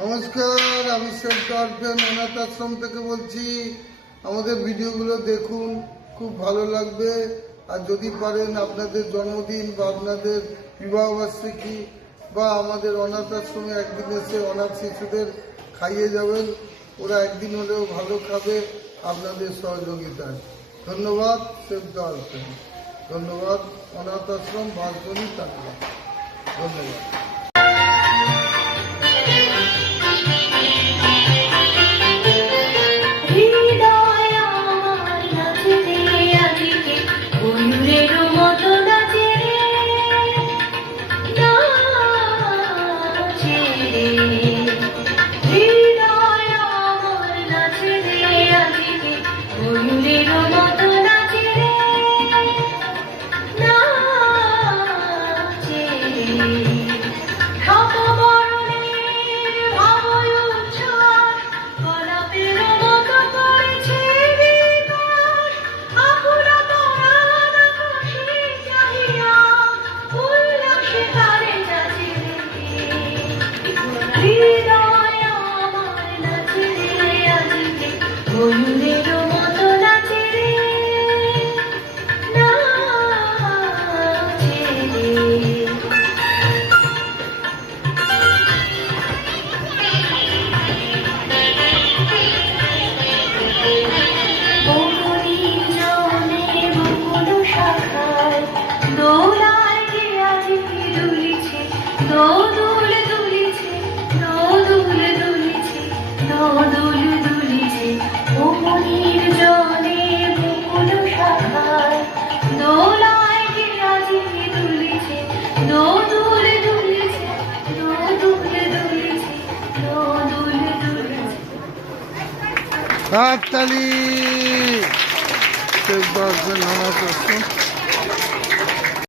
নমস্কার, আমি শেখ গার্লফ্রেন্ড অনাথ আশ্রম থেকে বলছি। আমাদের ভিডিওগুলো দেখুন, খুব ভালো লাগবে। আর যদি পারেন আপনাদের জন্মদিন বা আপনাদের বিবাহবার্ষিকী বা আমাদের অনাথ আশ্রমে একদিন এসে অনাথ শিশুদের খাইয়ে যাবেন। ওরা একদিন হলেও ভালো খাবে আপনাদের সহযোগিতায়। ধন্যবাদ শেখ গার্লফ্রেন্ড, ধন্যবাদ অনাথ আশ্রম বাঁশবনি টাকা, ধন্যবাদ। হাততালি।